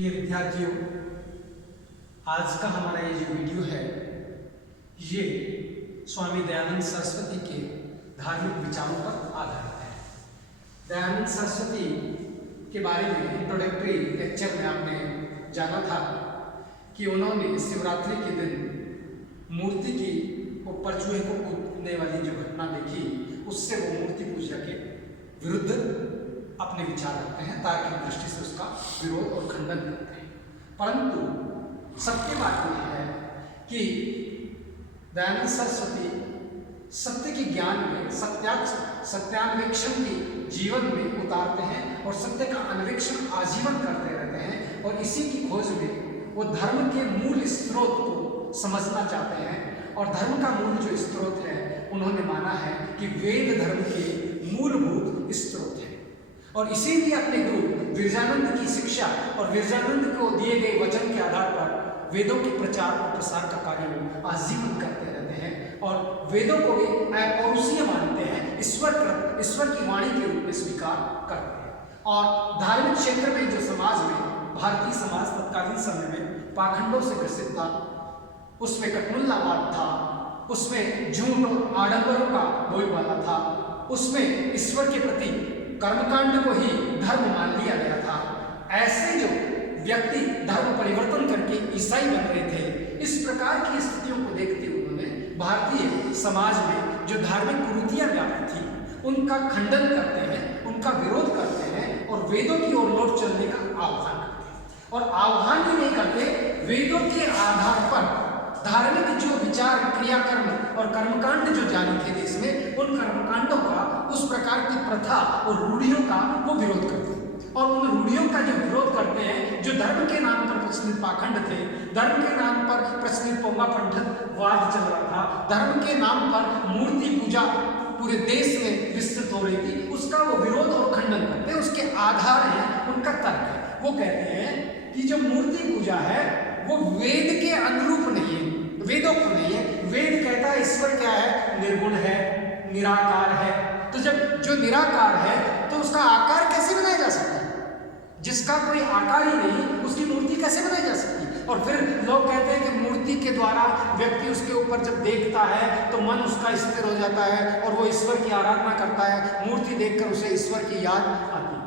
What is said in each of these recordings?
ये विद्यार्थियों, आज का हमारा ये जो वीडियो है ये स्वामी दयानंद सरस्वती के धार्मिक विचारों पर आधारित है। दयानंद सरस्वती के बारे में इंट्रोडक्टरी लेक्चर में आपने जाना था कि उन्होंने शिवरात्रि के दिन मूर्ति की ऊपर चूहे को कूदने वाली जो घटना देखी, उससे वो मूर्ति पूजा के विरुद्ध अपने विचार रखते हैं, तार्किक दृष्टि से उसका विरोध और खंडन करते हैं। परंतु सत्य बात यह है कि दयानंद सरस्वती सत्य के ज्ञान में सत्यान्वेक्षण की जीवन में उतारते हैं और सत्य का अन्वेक्षण आजीवन करते रहते हैं, और इसी की खोज में वो धर्म के मूल स्रोत को समझना चाहते हैं। और धर्म का मूल जो स्रोत है उन्होंने माना है कि वेद धर्म के मूलभूत स्रोत है, और इसीलिए अपने गुरु विरजानंद की शिक्षा और विरजानंद को दिए गए वचन के आधार पर वेदों के प्रचार और प्रसार का कार्य वो आजीवन करते रहते हैं, और वेदों को भी अपौरुषीय मानते हैं, ईश्वर की वाणी के रूप में स्वीकार करते हैं। और धार्मिक क्षेत्र में जो समाज में भारतीय समाज तत्कालीन समय में पाखंडों से ग्रसित था, उसमें कटमुल्लावाद था, उसमें झूठ और आडंबरों का बोलबाला था, उसमें ईश्वर के प्रति कर्मकांड को ही धर्म मान लिया गया था। ऐसे जो व्यक्ति धर्म परिवर्तन करके ईसाई बन रहे थे, इस प्रकार की स्थितियों को देखते हुए उन्होंने भारतीय समाज में जो धार्मिक कुरीतियां व्याप्त थी उनका खंडन करते हैं, उनका विरोध करते हैं और वेदों की ओर लौट चलने का आह्वान करते हैं। और आह्वान ही नहीं करते, वेदों के आधार पर धार्मिक जो विचार, क्रियाकर्म और कर्मकांड जो जारी थे देश में, उन कर्मकांडों का, उस प्रकार की प्रथा और रूढ़ियों का वो विरोध करते हैं। और उन रूढ़ियों का जो विरोध करते हैं, जो धर्म के नाम पर प्रचलित पाखंड थे, धर्म के नाम पर प्रचलित पोंगा पंडितवाद चल रहा था, धर्म के नाम पर मूर्ति पूजा पूरे देश में विस्तृत हो रही थी, उसका वो विरोध और खंडन करते हैं। उसके आधार है, उनका तर्क है। वो कहते हैं कि जो मूर्ति पूजा है वो वेद के अनुरूप नहीं है, वेदों को नहीं है। वेद कहता है ईश्वर क्या है, निर्गुण है, निराकार है। तो जब जो निराकार है तो उसका आकार कैसे बनाया जा सकता है? जिसका कोई आकार ही नहीं, उसकी मूर्ति कैसे बनाई जा सकती है? और फिर लोग कहते हैं कि मूर्ति के द्वारा व्यक्ति उसके ऊपर जब देखता है तो मन उसका स्थिर हो जाता है और वो ईश्वर की आराधना करता है, मूर्ति देखकर उसे ईश्वर की याद आती है।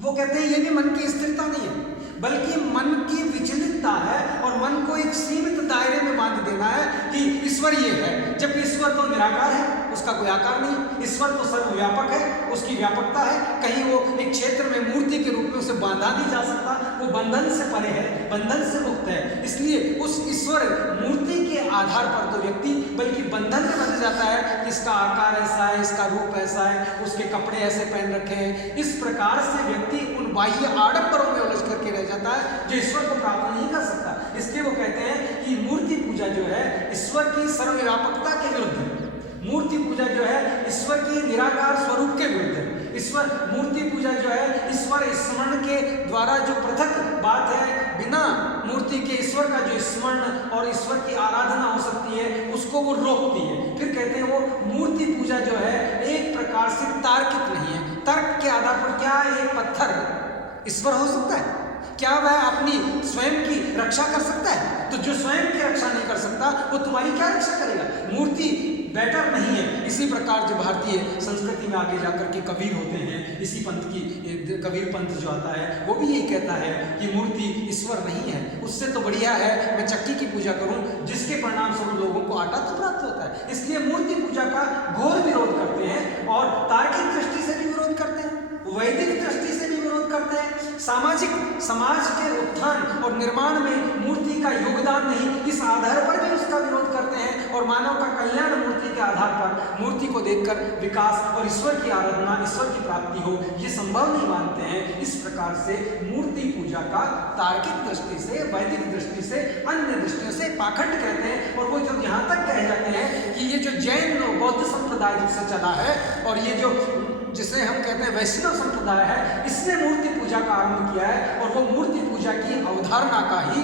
वो कहते हैं ये भी मन की स्थिरता नहीं है, बल्कि मन की विचलितता है, और मन को एक सीमित दायरे में मान देना है कि ईश्वर ये है, जबकि ईश्वर तो निराकार है, उसका कोई आकार नहीं। ईश्वर तो सर्वव्यापक है, उसकी व्यापकता है। कहीं वो एक क्षेत्र में मूर्ति के रूप में उसे बांधा नहीं जा सकता, वो बंधन से परे है, बंधन से मुक्त है। इसलिए उस ईश्वर मूर्ति के आधार पर तो व्यक्ति बल्कि बंधन में बंध जाता है कि इसका आकार ऐसा है, इसका रूप ऐसा है, उसके कपड़े ऐसे पहन रखे हैं। इस प्रकार से व्यक्ति उन बाह्य आडंबरों में उलझ करके रह जाता है जो ईश्वर को प्राप्त नहीं कर सकता। इसलिए वो कहते हैं कि मूर्ति पूजा जो है ईश्वर की सर्वव्यापकता के विरुद्ध है। मूर्ति पूजा जो है ईश्वर की निराकार स्वरूप के विरुद्ध है। ईश्वर मूर्ति पूजा जो है ईश्वर स्मरण के द्वारा जो पृथक बात है, बिना मूर्ति के ईश्वर का जो स्मरण और ईश्वर की आराधना हो सकती है, उसको वो रोकती है। फिर कहते हैं वो मूर्ति पूजा जो है एक प्रकार से तार्किक नहीं है। तर्क के आधार पर क्या एक पत्थर ईश्वर हो सकता है? क्या वह अपनी स्वयं की रक्षा कर सकता है? तो जो स्वयं की रक्षा नहीं कर सकता वो तुम्हारी क्या रक्षा करेगा? मूर्ति बेटर नहीं है। इसी प्रकार जो भारतीय संस्कृति में आगे जाकर के कबीर होते हैं, इसी पंथ की कबीर पंथ जो आता है वो भी यही कहता है कि मूर्ति ईश्वर नहीं है, उससे तो बढ़िया है मैं चक्की की पूजा करूं, जिसके परिणाम स्वरूप लोगों को आटा तो प्राप्त होता है। इसलिए मूर्ति पूजा का घोर विरोध करते हैं, और तार्किक दृष्टि से भी विरोध करते हैं, वैदिक दृष्टि से भी विरोध करते हैं। सामाजिक समाज के उत्थान और निर्माण में मूर्ति का योगदान नहीं, इस आधार पर भी उसका विरोध करते हैं। और मानव का कल्याण मूर्ति के आधार पर, मूर्ति को देखकर विकास और ईश्वर की आराधना, ईश्वर की प्राप्ति हो, ये संभव नहीं मानते हैं। इस प्रकार से मूर्ति पूजा का तार्किक दृष्टि से, वैदिक दृष्टि से, अन्य दृष्टियों से पाखंड कहते हैं। और वो जो यहाँ तक कह जाते हैं कि ये जो जैन और बौद्ध संप्रदाय जिससे चला है, और ये जो जिसे हम कहते हैं वैष्णव संप्रदाय है, इसने मूर्ति पूजा का आरंभ किया है, और वो मूर्ति पूजा की अवधारणा का ही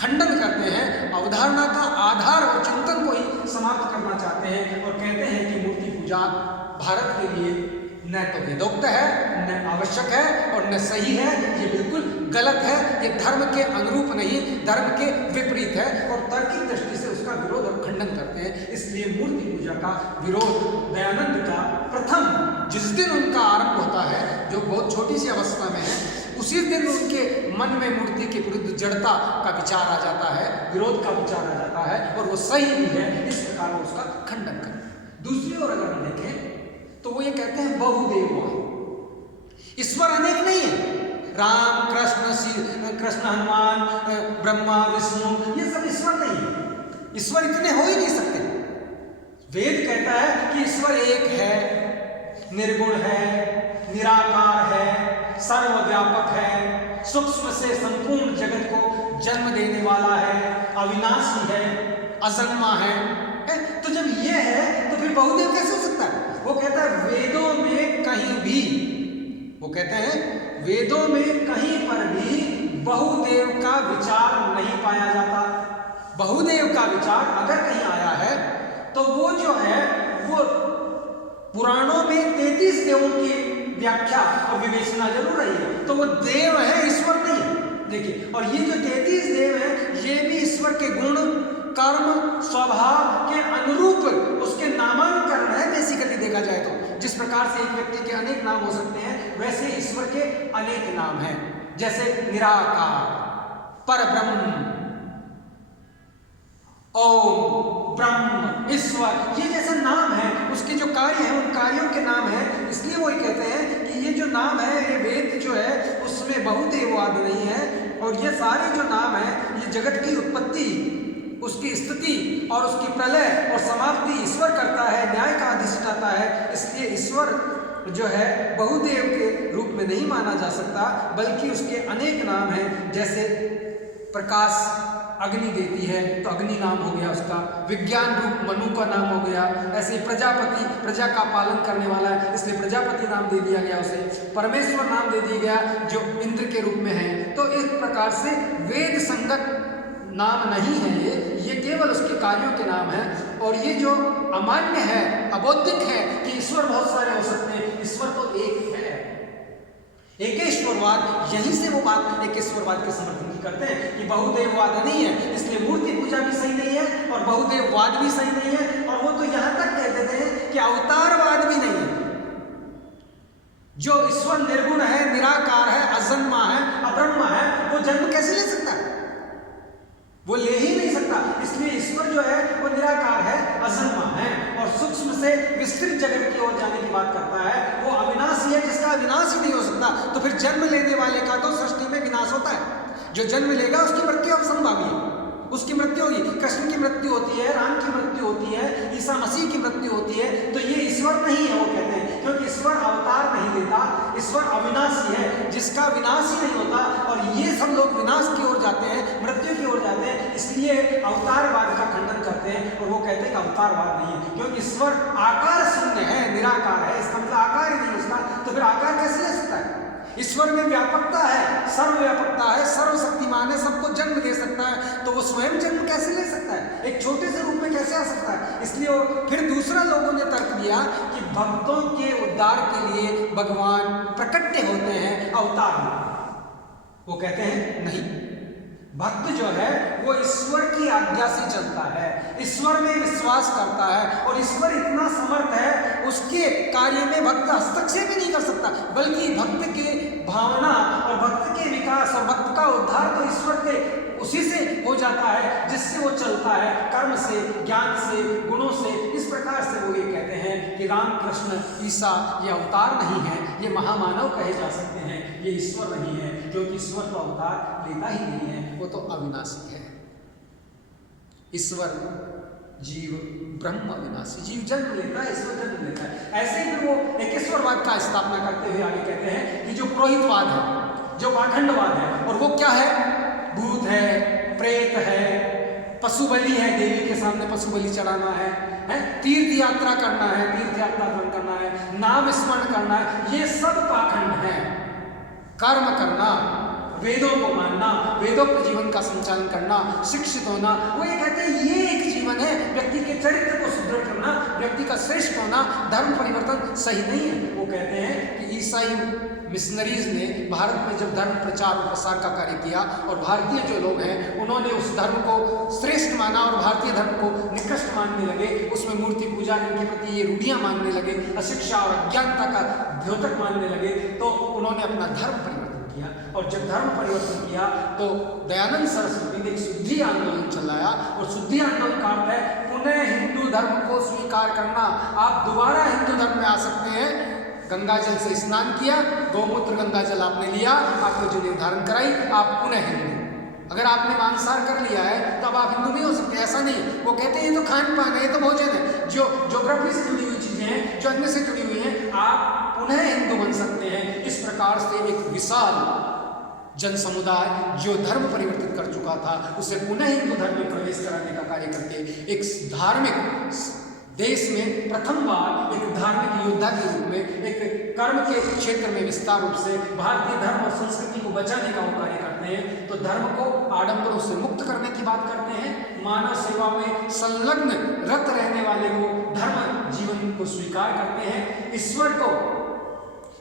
खंडन करते हैं, अवधारणा का आधार और चिंतन को ही समाप्त करना चाहते हैं, और कहते हैं कि मूर्ति पूजा भारत के लिए न तो वेदोक्त है, न आवश्यक है और न सही है, ये बिल्कुल गलत है, ये धर्म के अनुरूप नहीं, धर्म के विपरीत है और तार्किक दृष्टि से उसका विरोध और खंडन करते हैं। इसलिए मूर्ति पूजा का विरोध दयानंद का प्रथम जिस दिन उनका आरंभ होता है, जो बहुत छोटी सी अवस्था में है, उसी दिन उनके मन में मूर्ति के विरुद्ध जड़ता का विचार आ जाता है, विरोध का विचार आ जाता है और वो सही भी है, इस प्रकार वो उसका खंडन करते हैं। दूसरी ओर अगर हम देखें तो वो ये कहते हैं बहुदेववाद, ईश्वर अनेक नहीं है, राम कृष्ण हनुमान ब्रह्मा विष्णु ये सब ईश्वर नहीं है, ईश्वर इतने हो ही नहीं सकते। वेद कहता है कि ईश्वर एक है, निर्गुण है, निराकार है, सर्वव्यापक है, सूक्ष्म से संपूर्ण जगत को जन्म देने वाला है, अविनाशी है, अजन्मा है। तो जब ये है तो फिर बहुदेव कैसे हो सकता है? वो कहता है वेदों में कहीं भी, वो कहते हैं वेदों में कहीं पर भी बहुदेव का विचार नहीं पाया जाता। बहुदेव का विचार अगर कहीं आया है तो वो जो है वो पुराणों में 33 देवों की व्याख्या और विवेचना जरूर रही है, तो वो देव है, ईश्वर नहीं। देखिए, और ये जो 33 देव है ये भी ईश्वर के गुण कर्म स्वभाव के अनुरूप उसके नामांकन है। बेसिकली देखा जाए तो जिस प्रकार से एक व्यक्ति के अनेक नाम हो सकते हैं, वैसे ईश्वर के अनेक नाम हैं, जैसे निराकार, परब्रह्म, ओम, ब्रह्म, ईश्वर, ये जैसे नाम है, उसके जो कार्य हैं उन कार्यों के नाम हैं। इसलिए वो कहते हैं कि ये जो नाम है, ये वेद जो है उसमें बहुदेववाद नहीं है, और ये सारे जो नाम है ये जगत की उत्पत्ति, उसकी स्थिति और उसकी प्रलय और समाप्ति ईश्वर करता है, न्याय का अधिष्ठाता है। इसलिए ईश्वर जो है बहुदेव के रूप में नहीं माना जा सकता, बल्कि उसके अनेक नाम हैं। जैसे प्रकाश अग्नि देती है तो अग्नि नाम हो गया उसका, विज्ञान रूप मनु का नाम हो गया, ऐसे प्रजापति प्रजा का पालन करने वाला है इसलिए प्रजापति नाम दे दिया गया उसे, परमेश्वर नाम दे दिया गया जो इंद्र के रूप में है। तो इस प्रकार से वेद संगत नाम नहीं है, ये केवल उसके कार्यों के नाम हैं। और ये जो अमान्य है, अबौद्धिक है कि ईश्वर बहुत सारे हो सकते हैं, ईश्वर तो एक है। एकेश्वरवाद, यहीं से वो बात एकेश्वरवाद के समर्थन की करते हैं कि बहुदेववाद नहीं है, इसलिए मूर्ति पूजा भी सही नहीं है और बहुदेववाद भी सही नहीं है। और वो तो यहां तक कह देते हैं कि अवतारवाद भी नहीं है। जो ईश्वर निर्गुण है, निराकार है, अजन्मा है, अब्रह्मा है, वो जन्म कैसे ले सकता है? वो ले ही नहीं सकता। इसलिए ईश्वर जो है वो निराकार है, अजन्मा है और सूक्ष्म से विस्तृत जगत की ओर जाने की बात करता है। वो अविनाशी है जिसका विनाश ही नहीं हो सकता। तो फिर जन्म लेने वाले का तो सृष्टि में विनाश होता है। जो जन्म लेगा उसकी मृत्यु असंभावी है, उसकी मृत्यु होगी। कृष्ण की मृत्यु होती है, राम की मृत्यु होती है, ईसा मसीह की मृत्यु होती है। तो ये ईश्वर नहीं है, वो कहते हैं, क्योंकि ईश्वर अवतार नहीं लेता, ईश्वर अविनाशी है जिसका विनाश ही नहीं होता। और ये सब लोग विनाश की ओर जाते हैं, मृत्यु की ओर जाते हैं, इसलिए अवतारवाद का खंडन करते हैं। और वो कहते हैं कि अवतारवाद नहीं है, क्योंकि ईश्वर आकार शून्य है, निराकार है, इसका मतलब आकार ही नहीं उसका, तो फिर आकार कैसे ले सकता है? ईश्वर में व्यापकता है, सर्वव्यापकता है, सर्वशक्तिमान है, सबको जन्म दे सकता है, तो वो स्वयं जन्म कैसे ले सकता है? एक छोटे से रूप में कैसे आ सकता है? इसलिए फिर दूसरा लोगों ने तर्क दिया कि भक्तों के उद्धार के लिए भगवान प्रकट होते हैं अवतार में। वो कहते हैं नहीं, भक्त जो है वो ईश्वर की आज्ञा से चलता है, ईश्वर में विश्वास करता है और ईश्वर इतना समर्थ है, उसके कार्य में भक्त हस्तक्षेप भी नहीं कर सकता, बल्कि भक्त के भावना और भक्त के विकास और भक्त का उद्धार तो ईश्वर के उसी से हो जाता है जिससे वो चलता है, कर्म से, ज्ञान से, गुणों से। इस प्रकार से वो ये कहते हैं कि राम कृष्ण ईसा ये अवतार नहीं है, ये महामानव कहे जा सकते हैं, ये ईश्वर नहीं है, क्योंकि ईश्वर तो अवतार लेता ही नहीं है, वो तो अविनाशी है। ईश्वर जीव ब्रह्म अविनाशी, जीव जन्म लेता है, ईश्वर जन्म लेता है। ऐसे ही वो एकेश्वरवाद का स्थापना करते हुए आगे कहते हैं कि जो पुरोहितवाद है, जो पाखंडवाद है, और वो क्या है? भूत है, प्रेत है, पशु बलि है, देवी के सामने पशु बलि चढ़ाना है, तीर्थ यात्रा करना है, तीर्थ यात्रा करना है, नाम स्मरण करना है, ये सब पाखंड है। कर्म करना, वेदों को मानना, वेदोक्त जीवन का संचालन करना, शिक्षित होना, वो ये कहते हैं ये एक जीवन है। व्यक्ति के चरित्र को सुदृढ़ करना, व्यक्ति का श्रेष्ठ होना, धर्म परिवर्तन सही नहीं है। वो कहते हैं कि ईसाई मिशनरीज ने भारत में जब धर्म प्रचार और प्रसार का कार्य किया और भारतीय जो लोग हैं उन्होंने उस धर्म को श्रेष्ठ माना और भारतीय धर्म को निकृष्ट मानने लगे, उसमें मूर्ति पूजा इनके प्रति ये रूढ़ियाँ मानने लगे, अशिक्षा और अज्ञानता का द्योतक मानने लगे, तो उन्होंने अपना धर्म परिवर्तन किया। और जब धर्म परिवर्तन किया तो दयानंद सरस्वती ने एक शुद्धि आंदोलन चलाया, और शुद्धि आंदोलन का अर्थ है पुनः हिंदू धर्म को स्वीकार करना। आप दोबारा हिंदू धर्म में आ सकते हैं। गंगा जल से स्नान किया, गौमूत्र गंगा जल आपने लिया, आपने जो निर्धारण कराई, आप पुनः हिंदू। अगर आपने मांसाहार कर लिया है तो अब आप हिंदू नहीं हो सकते, ऐसा नहीं। वो कहते हैं ये तो खान पान है, ये तो भोजन है, जो ज्योग्राफी से जुड़ी हुई चीजें हैं, जो अन्य से जुड़ी हुई हैं, आप पुनः हिंदू बन सकते हैं। इस प्रकार से एक विशाल जन समुदाय जो धर्म परिवर्तित कर चुका था उसे पुनः हिंदू धर्म में प्रवेश कराने का कार्य करके एक धार्मिक देश में प्रथम बार एक धार्मिक योद्धा के रूप में एक कर्म के क्षेत्र में विस्तार रूप से भारतीय धर्म और संस्कृति को बचाने का वो कार्य करते हैं। तो धर्म को आडंबरों से मुक्त करने की बात करते हैं, मानव सेवा में संलग्न रत रहने वाले को धर्म जीवन को स्वीकार करते हैं, ईश्वर को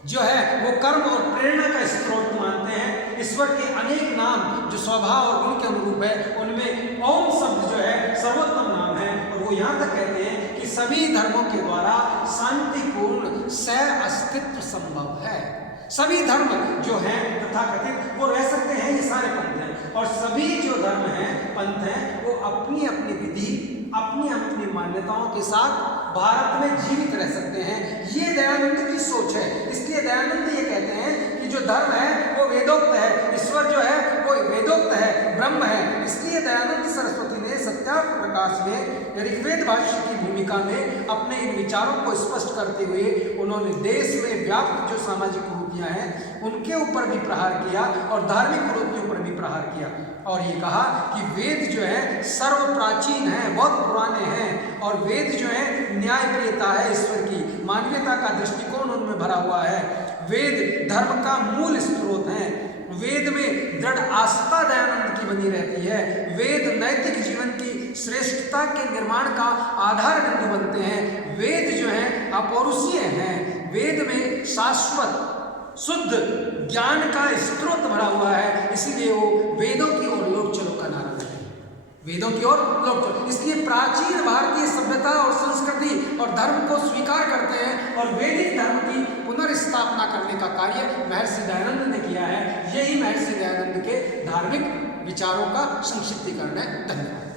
जो है वो कर्म और प्रेरणा का स्रोत मानते हैं। ईश्वर के अनेक नाम जो स्वभाव और गुण के अनुरूप है उनमें ओम शब्द जो है सर्वोत्तम नाम है, और वो यहाँ तक कहते हैं कि सभी धर्मों के द्वारा शांतिपूर्ण सह अस्तित्व संभव है। सभी धर्म जो हैं तथाकथित वो रह सकते हैं, ये सारे पंथ हैं, और सभी जो धर्म हैं पंथ हैं वो अपनी अपनी विधि अपनी अपनी मान्यताओं के साथ भारत में जीवित रह सकते हैं। ये दयानंद की सोच है। इसलिए दयानंद ये कहते हैं कि जो धर्म है वो वेदोक्त है, ईश्वर जो है वो वेदोक्त है, ब्रह्म है। इसलिए दयानंद सरस्वती ने सत्यार्थ प्रकाश में ऋग्वेद भाष्य की भूमिका में अपने इन विचारों को स्पष्ट करते हुए उन्होंने देश में व्याप्त जो सामाजिक कुरीतियां हैं उनके ऊपर भी प्रहार किया और धार्मिक कुरीतियों पर भी प्रहार किया, और ये कहा कि वेद जो है सर्व प्राचीन है, बहुत पुराने हैं, और वेद जो है न्यायप्रियता है, ईश्वर की मानवीयता का दृष्टिकोण उनमें भरा हुआ है। वेद धर्म का मूल स्रोत है। वेद में दृढ़ आस्था दयानंद की बनी रहती है। वेद नैतिक जीवन की श्रेष्ठता के निर्माण का आधार बिंदु बनते हैं। वेद जो है अपौरुषीय हैं। वेद में शाश्वत शुद्ध ज्ञान का स्रोत भरा हुआ है। इसीलिए वो वेदों की ओर लोग चलो का नारा देते हैं, वेदों की ओर लोग चलो। इसलिए प्राचीन भारतीय सभ्यता और संस्कृति और धर्म को स्वीकार करते हैं और वैदिक धर्म की पुनर्स्थापना करने का कार्य महर्षि दयानंद ने किया है। यही महर्षि दयानंद के धार्मिक विचारों का संक्षिप्तीकरण है। धन्यवाद।